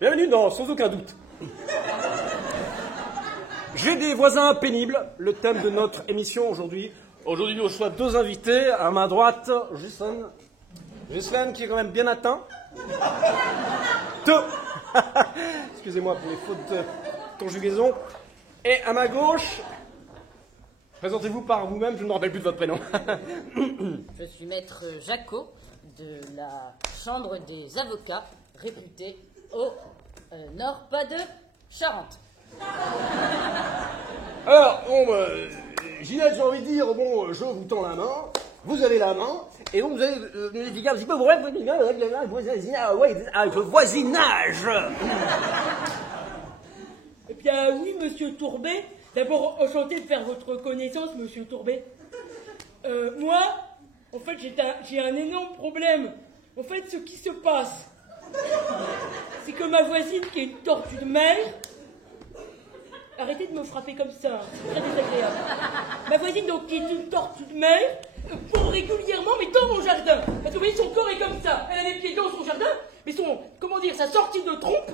Bienvenue dans Sans aucun doute. J'ai des voisins pénibles, le thème de notre émission aujourd'hui. Aujourd'hui, nous reçoit deux invités. À ma droite, Ghislaine qui est quand même bien atteint. Excusez-moi pour les fautes de conjugaison. Et à ma gauche, présentez-vous par vous-même, je ne me rappelle plus de votre prénom. Je suis maître Jacot de la Chambre des avocats, réputé au Nord-Pas-de-Charente. Alors, Ginette, j'ai envie de dire, je vous tends la main, vous avez la main, et donc vous allez nous expliquer un petit peu le voisinage. Eh bien, oui, monsieur Tourbet. D'abord, enchanté de faire votre connaissance, monsieur Tourbet. Moi, en fait, j'ai un énorme problème. En fait, ce qui se passe, c'est que ma voisine, qui est une tortue de mer, arrêtez de me frapper comme ça, c'est très désagréable. Ma voisine, donc, qui est une tortue de mer, pond régulièrement, mais dans mon jardin. Parce que vous voyez, son corps est comme ça. Elle a les pieds dans son jardin, mais sa sortie de trompe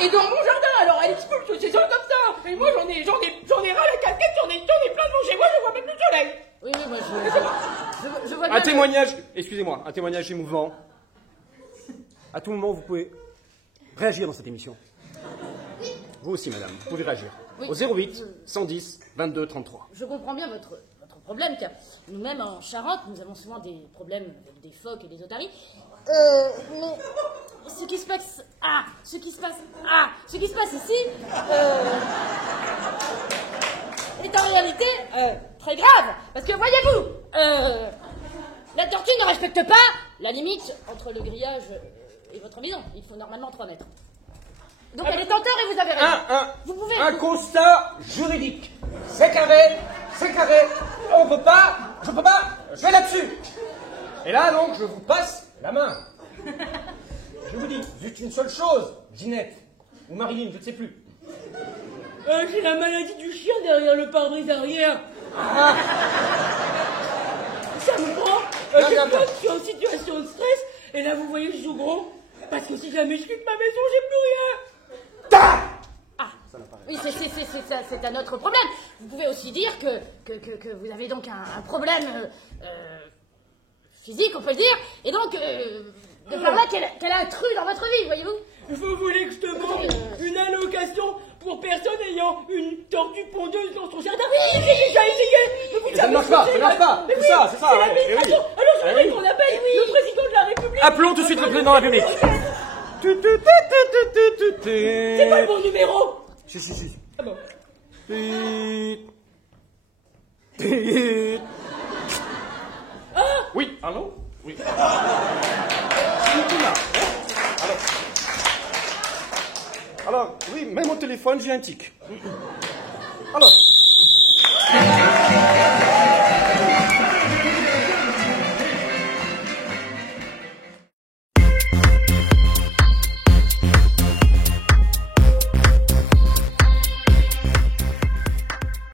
est dans mon jardin. Alors, elle expulse ses sols comme ça. Mais moi, j'en ai ras la casquette, j'en ai plein devant chez moi, je vois même le soleil. Oui, moi, je vois bien... Un témoignage, excusez-moi, un témoignage émouvant. À tout moment, vous pouvez réagir dans cette émission. Vous aussi, madame, vous pouvez réagir. Oui. Au 08 110 22 33. Je comprends bien votre problème, car nous-mêmes, en Charente, nous avons souvent des problèmes avec des phoques et des otaries. Mais ce qui se passe ici, est en réalité très grave. Parce que, voyez-vous, la tortue ne respecte pas la limite entre le grillage et votre maison. Il faut normalement 3 mètres. Donc elle est en tort et vous avez raison. Vous pouvez... Un constat juridique. C'est carré. Je peux pas, je vais là-dessus. Et là, donc, je vous passe la main. Je vous dis juste une seule chose, Ginette, ou Marilyn, je ne sais plus. J'ai la maladie du chien derrière le pare-brise arrière. Ça me prend. Je suis en situation de stress, et là, vous voyez, je joue gros. Parce que si jamais je quitte ma maison, j'ai plus rien. Oui, c'est un autre problème. Vous pouvez aussi dire que vous avez donc un problème physique, on peut le dire, et donc, de par là qu'elle a un trou dans votre vie, voyez-vous. Vous voulez que je te demande une allocation pour personne ayant une tortue pondeuse dans son jardin? Oui, j'ai déjà essayé. Mais ça ne marche pas. Mais C'est ça. C'est l'administration. Alors je voudrais qu'on appelle le président de la République. Appelons tout de suite le président de la République. C'est pas le bon numéro. Si. Ah bon. Oui, allô? Oui. Alors, oui, même au téléphone, j'ai un tic. Alors,